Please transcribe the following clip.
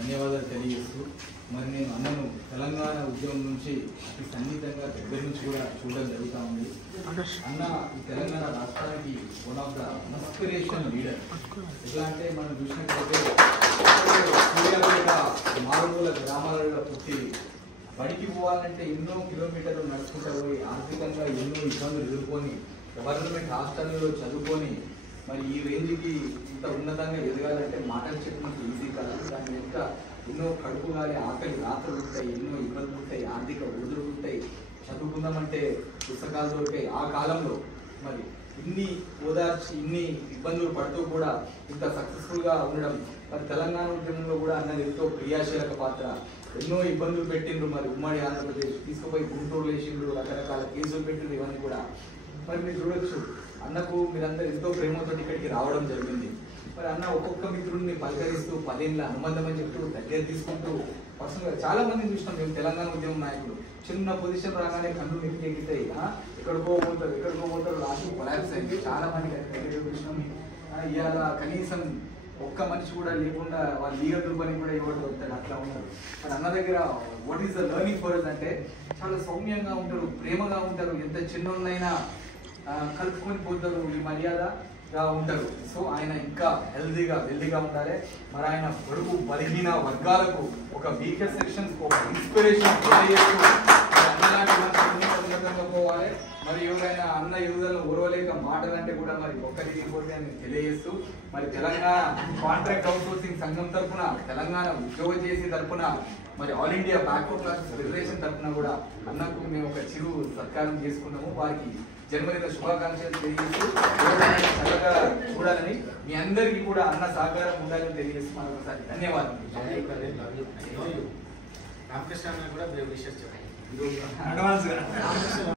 ధన్యవాదాలు తెలియజేస్తూ మరి నేను అన్నను తెలంగాణ ఉద్యమం నుంచి అతి సన్నిహితంగా దగ్గర నుంచి కూడా చూడడం జరుగుతూ ఉంది. అన్న ఈ తెలంగాణ రాష్ట్రానికి one of the inspiration leader. ఎట్లా అంటే మనం చూసినట్లయితే సూర్యాపేట మారుమూల గ్రామాలలో పుట్టి బడికి పోవాలంటే ఎన్నో కిలోమీటర్లు నడుచుకుంటూ పోయి ఆర్థికంగా ఎన్నో ఇబ్బందులు ఎదుర్కొని గవర్నమెంట్ హాస్టల్లో చదువుకొని మరి ఈ రేంజ్కి ఇంత ఉన్నతంగా ఎదగాలంటే మాటలు చెప్పినట్టు ఈజీ కాదు. దాని వెనుక ఎన్నో కడుపు గాలి ఆకలి రాత్రులు ఉంటాయి, ఎన్నో ఇబ్బందులు ఉంటాయి, ఆర్థిక ఒడిదులు ఉంటాయి. చదువుకుందామంటే పుస్తకాలు దొరికాయి. ఆ కాలంలో మరి ఇన్ని ఓదార్చి ఇన్ని ఇబ్బందులు పడుతూ కూడా ఇంత సక్సెస్ఫుల్గా ఉండడం మరి తెలంగాణ ఉద్యమంలో కూడా అన్నది ఎంతో క్రియాశీలక పాత్ర. ఎన్నో ఇబ్బందులు పెట్టిండ్రు. మరి ఉమ్మడి ఆంధ్రప్రదేశ్ తీసుకుపోయి గుంటూరు వేసిండ్రు, రకరకాల కేసులు పెట్టిండ్రు. ఇవన్నీ కూడా మరి మీరు చూడొచ్చు. అన్నకు మీరందరూ ఎంతో ప్రేమతో ఇక్కడికి రావడం జరిగింది. మరి అన్న ఒక్కొక్క మిత్రుడిని పలకరిస్తూ 10 ఏళ్ళ అనుబంధం అని చెప్తూ దగ్గర తీసుకుంటూ పర్సనల్గా చాలా మందిని చూసినాం. మేము తెలంగాణ ఉద్యమం నాయకులు చిన్న పొజిషన్ రాగానే కన్ను ఎగితాయి, ఎక్కడికో పోతారు లాస్ట్ కొలాప్స్ అయింది. చాలా మంది దగ్గర చూసినాం. ఇవాళ కనీసం ఒక్క మనిషి కూడా లేకుండా వాళ్ళ లీగల్ పని కూడా ఇవ్వడం వస్తారు. అట్లా ఉన్నారు. మరి అన్న దగ్గర what is the learning for us అంటే చాలా సౌమ్యంగా ఉంటారు, ప్రేమగా ఉంటారు. ఎంత చిన్నోళ్ళైనా కలుపుకొని పోతారు, ఈ మర్యాదగా ఉంటారు. సో ఆయన ఇంకా హెల్దీగా ఉండాలి. మరి ఆయన బడుగు బలహీన వర్గాలకు ఒక వీకర్ సెక్షన్స్ ఒక ఇన్స్పిరేషన్ పోవాలి. మరి ఎవరైనా అన్న ఎదుగుదలను ఓరవలేక మాటలంటే కూడా మరి ఒక్కరికి పోతే అని తెలియజేస్తూ మరి తెలంగాణ కాంట్రాక్ట్ అవుట్సోర్సింగ్ సంఘం తరఫున, తెలంగాణ ఉద్యోగ చేసే తరఫున, మరి all India backward classes federation తరఫున కూడా అన్నకు మేము ఒక చిరు సత్కారం చేసుకున్నాము. వారికి జన్మదిన శుభాకాంక్షలు తెలియజేస్తూ చల్లగా చూడాలని మీ అందరికీ కూడా అన్న సహకారం ఉండాలని తెలియజేస్తూ మరొకసారి ధన్యవాదాలు. రామకృష్ణ కూడా విషయం చెప్పండి.